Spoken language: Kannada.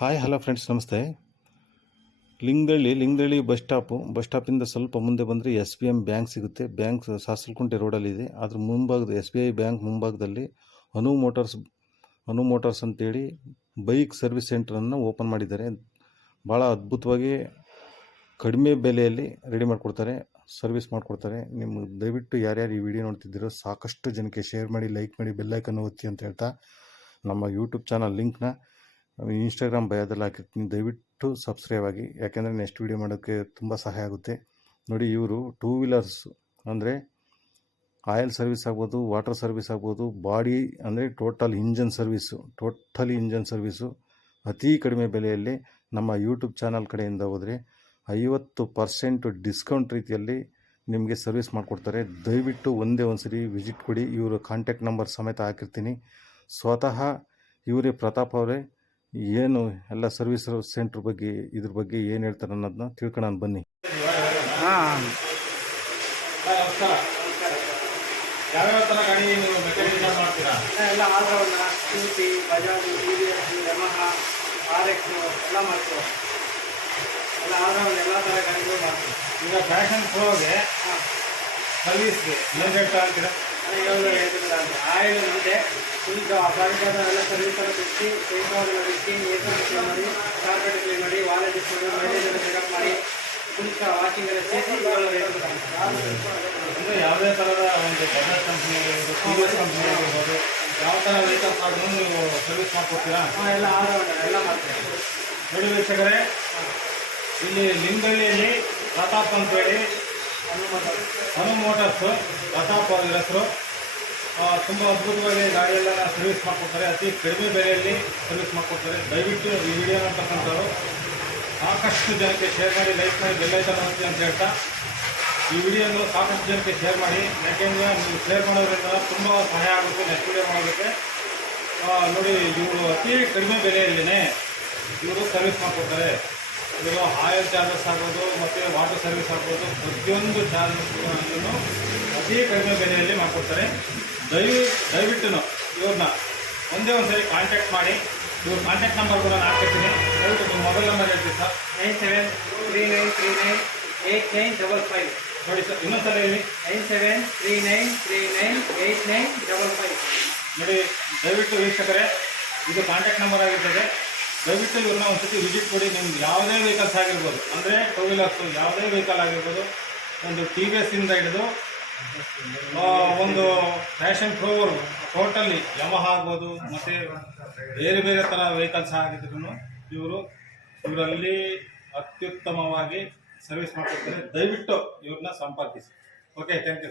ಹಾಯ್ ಹಲೋ ಫ್ರೆಂಡ್ಸ್, ನಮಸ್ತೆ. ಲಿಂಗದಳ್ಳಿ ಬಸ್ ಸ್ಟಾಪಿಂದ ಸ್ವಲ್ಪ ಮುಂದೆ ಬಂದರೆ ಎಸ್ ಬಿ ಎಂ ಬ್ಯಾಂಕ್ ಸಿಗುತ್ತೆ. ಬ್ಯಾಂಕ್ ಸಾಸಲಕುಂಟೆ ರೋಡಲ್ಲಿದೆ. ಅದ್ರ ಮುಂಭಾಗದ ಎಸ್ ಬಿ ಐ ಬ್ಯಾಂಕ್ ಮುಂಭಾಗದಲ್ಲಿ ಅನು ಮೋಟಾರ್ಸ್ ಅಂತೇಳಿ ಬೈಕ್ ಸರ್ವಿಸ್ ಸೆಂಟ್ರನ್ನು ಓಪನ್ ಮಾಡಿದ್ದಾರೆ. ಭಾಳ ಅದ್ಭುತವಾಗಿ ಕಡಿಮೆ ಬೆಲೆಯಲ್ಲಿ ರೆಡಿ ಮಾಡಿಕೊಡ್ತಾರೆ, ಸರ್ವಿಸ್ ಮಾಡಿಕೊಡ್ತಾರೆ. ನಿಮ್ಗೆ ದಯವಿಟ್ಟು ಯಾರ್ಯಾರು ಈ ವಿಡಿಯೋ ನೋಡ್ತಿದ್ದೀರೋ ಸಾಕಷ್ಟು ಜನಕ್ಕೆ ಶೇರ್ ಮಾಡಿ, ಲೈಕ್ ಮಾಡಿ, ಬೆಲ್ಲೈಕನ್ನು ಒತ್ತಿ ಅಂತ ಹೇಳ್ತಾ, ನಮ್ಮ ಯೂಟ್ಯೂಬ್ ಚಾನಲ್ ಲಿಂಕ್ನ ಇನ್ಸ್ಟಾಗ್ರಾಮ್ ಬಯೋದಲ್ಲಿ ಹಾಕಿರ್ತೀನಿ. ದಯವಿಟ್ಟು ಸಬ್ಸ್ಕ್ರೈಬ್ ಆಗಿ, ಯಾಕೆಂದರೆ ನೆಕ್ಸ್ಟ್ ವೀಡಿಯೋ ಮಾಡೋಕ್ಕೆ ತುಂಬ ಸಹಾಯ ಆಗುತ್ತೆ. ನೋಡಿ, ಇವರು ಟೂ ವೀಲರ್ಸ್ ಅಂದರೆ ಆಯಿಲ್ ಸರ್ವಿಸ್ ಆಗ್ಬೋದು, ವಾಟರ್ ಸರ್ವಿಸ್ ಆಗ್ಬೋದು, ಬಾಡಿ ಅಂದರೆ ಟೋಟಲಿ ಇಂಜನ್ ಸರ್ವಿಸು ಅತಿ ಕಡಿಮೆ ಬೆಲೆಯಲ್ಲಿ ನಮ್ಮ ಯೂಟ್ಯೂಬ್ ಚಾನಲ್ ಕಡೆಯಿಂದ ಹೋದರೆ 50% ಡಿಸ್ಕೌಂಟ್ ರೀತಿಯಲ್ಲಿ ನಿಮಗೆ ಸರ್ವಿಸ್ ಮಾಡಿಕೊಡ್ತಾರೆ. ದಯವಿಟ್ಟು ಒಂದೇ ಸರಿ ವಿಸಿಟ್ ಕೊಡಿ. ಇವರು ಕಾಂಟ್ಯಾಕ್ಟ್ ನಂಬರ್ ಸಮೇತ ಹಾಕಿರ್ತೀನಿ. ಸ್ವತಃ ಇವರೇ ಪ್ರತಾಪ್ ಅವರೇ ಏನು ಎಲ್ಲ ಸರ್ವಿಸ್ ಸೆಂಟ್ರ್ ಬಗ್ಗೆ, ಇದ್ರ ಬಗ್ಗೆ ಏನು ಹೇಳ್ತಾರೆ ಅನ್ನೋದನ್ನ ತಿಳ್ಕೊಳ್ಳೋಣ ಬನ್ನಿ. ಯಾವ್ಯಾವ ಥರ ಗಾಡಿ ನೀವು ಮೆಕ್ಯಾನಿಕ್ ಮಾಡ್ತೀರಾ? ಎಲ್ಲ all-round, scooty, Bajaj, TVS, Yamaha, RX ಎಲ್ಲ ಮಾಡ್ತೀವಿ. ಎಲ್ಲ ಆಲ್ರೌಂಡ್ ಎಲ್ಲ ಥರ ಗಾಡಿಗಳು ಮಾಡ್ತೀವಿ. ಈಗ ಫ್ಯಾಷನ್ ಪ್ರೋಗೆ ಸರ್ವಿಸ್ಗೆ ಏನು ರೇಟ್ ಅಂತೀರಾ? ಆಯಿಲ್ ನಮ್ಮದೇ ಫುಲ್ ಎಲ್ಲ ಸರ್ವಿಸ್ ಎಲ್ಲ ಬಿಟ್ಟು ಪೇಂಟ್ ಬಿಟ್ಟು ಕ್ಲೀನ್ ಮಾಡಿ, ಕಾರ್ಪೆಟ್ ಕ್ಲೀನ್ ಮಾಡಿ, ವಾಲೆಟ್ ಇಸ್ಕೊಂಡು ಮೈಲೇಜ್ ಎಲ್ಲ ಚೆಕಪ್ ಮಾಡಿ, ಫುಲ್ ವಾಷಿಂಗ್ ಎಲ್ಲ ಸೇರಿಸಿ ಅಂದರೆ ಯಾವುದೇ ಥರದ ಒಂದು ಬಜಾಜ್ ಕಂಪ್ನಿ ಆಗಿರ್ಬೋದು, TVS ಕಂಪ್ನಿ ಆಗಿರ್ಬೋದು, ಯಾವ ಥರ ವೆಹಿಕಲ್ಸ್ ಆದ್ರೂ ನೀವು ಸರ್ವಿಸ್ ಮಾಡಿಕೊಡ್ತೀರಾ? ಎಲ್ಲ ಆಲ್ರೌಂಡ್ ಎಲ್ಲ ಮಾಡ್ತೀವಿ. ನೋಡಿ ವೀಕ್ಷಕರೇ, ಇಲ್ಲಿ ಲಿಂಗದಳ್ಳಿಯಲ್ಲಿ ಪ್ರತಾಪ್ ಅಂತೇಳಿ ಅನು ಮೋಟಾರ್ಸ್, ಪ್ರತಾಪ್ ಅವರ ಹೆಸರು. ತುಂಬ ಅದ್ಭುತವಾಗಿ ಗಾಡಿಯೆಲ್ಲ ಸರ್ವಿಸ್ ಮಾಡಿಕೊಡ್ತಾರೆ. ಅತಿ ಕಡಿಮೆ ಬೆಲೆಯಲ್ಲಿ ಸರ್ವಿಸ್ ಮಾಡಿಕೊಡ್ತಾರೆ. ದಯವಿಟ್ಟು ಈ ವಿಡಿಯೋ ಅಂತಕ್ಕಂಥವ್ರು ಸಾಕಷ್ಟು ಜನಕ್ಕೆ ಶೇರ್ ಮಾಡಿ, ಲೈಕ್ ಮಾಡಿ, ಬೆಲ್ಲೈಕನ್ ಒತ್ತಿ ಅಂತ ಹೇಳ್ತಾ, ಈ ವಿಡಿಯೋನು ಸಾಕಷ್ಟು ಜನಕ್ಕೆ ಶೇರ್ ಮಾಡಿ. ಯಾಕೆಂದರೆ ನೀವು ಶೇರ್ ಮಾಡೋದ್ರಿಂದ ತುಂಬ ಸಹಾಯ ಆಗುತ್ತೆ ನೆಕ್ಸ್ಟ್ ವಿಡಿಯೋ ಮಾಡೋದಕ್ಕೆ. ನೋಡಿ, ಇವರು ಅತಿ ಕಡಿಮೆ ಬೆಲೆಯಲ್ಲಿನೇ ಇವರು ಸರ್ವಿಸ್ ಮಾಡಿಕೊಡ್ತಾರೆ. ಇವರು ಆಯಿಲ್ ಚಾರ್ಜಸ್ ಆಗ್ಬೋದು ಮತ್ತು ವಾಟರ್ ಸರ್ವಿಸ್ ಆಗ್ಬೋದು, ಪ್ರತಿಯೊಂದು ಚಾರ್ಜಸ್ಗಳನ್ನು ಅತಿ ಕಡಿಮೆ ಬೆಲೆಯಲ್ಲಿ ಮಾಡಿಕೊಡ್ತಾರೆ. ದಯವಿಟ್ಟು ಇವ್ರನ್ನ ಒಂದೇ ಸರಿ ಕಾಂಟ್ಯಾಕ್ಟ್ ಮಾಡಿ. ಇವ್ರ ಕಾಂಟ್ಯಾಕ್ಟ್ ನಂಬರ್ ಕೂಡ ನಾನು ಹಾಕಿರ್ತೀನಿ. ದಯವಿಟ್ಟು ನಿಮ್ಮ ಮೊಬೈಲ್ ನಂಬರ್ ಹೇಳ್ತೀವಿ ಸರ್. 9739398955. ನೋಡಿ ಸರ್, ಇನ್ನೊಂದ್ಸಲ ಹೇಳಿ. 9739398955. ನೋಡಿ, ದಯವಿಟ್ಟು ವೀಕ್ಷಕರೇ, ಇದು ಕಾಂಟ್ಯಾಕ್ಟ್ ನಂಬರ್ ಆಗಿರ್ತದೆ. ದಯವಿಟ್ಟು ಇವ್ರನ್ನ ಒಂದ್ಸತಿ ವಿಸಿಟ್ ಕೊಡಿ. ನಿಮ್ಗೆ ಯಾವುದೇ ವೆಹಿಕಲ್ಸ್ ಆಗಿರ್ಬೋದು, ಅಂದರೆ ಟೂ ವೀಲರ್ಸು ಯಾವುದೇ ವೆಹಿಕಲ್ ಆಗಿರ್ಬೋದು, ಒಂದು TVS ಇಂದ ಹಿಡಿದು ಒಂದು ಫ್ಯಾಷನ್ ಪ್ರೋವರ್ಗು ಟೋಟಲಿ ಯಮಹಾ ಆಗ್ಬೋದು, ಮತ್ತು ಬೇರೆ ಬೇರೆ ಥರ ವೆಹಿಕಲ್ಸ್ ಆಗಿದ್ರು ಇವರಲ್ಲಿ ಅತ್ಯುತ್ತಮವಾಗಿ ಸರ್ವಿಸ್ ಮಾಡ್ಕೊಡ್ತಾರೆ. ದಯವಿಟ್ಟು ಇವ್ರನ್ನ ಸಂಪರ್ಕಿಸಿ. Okay, thank you.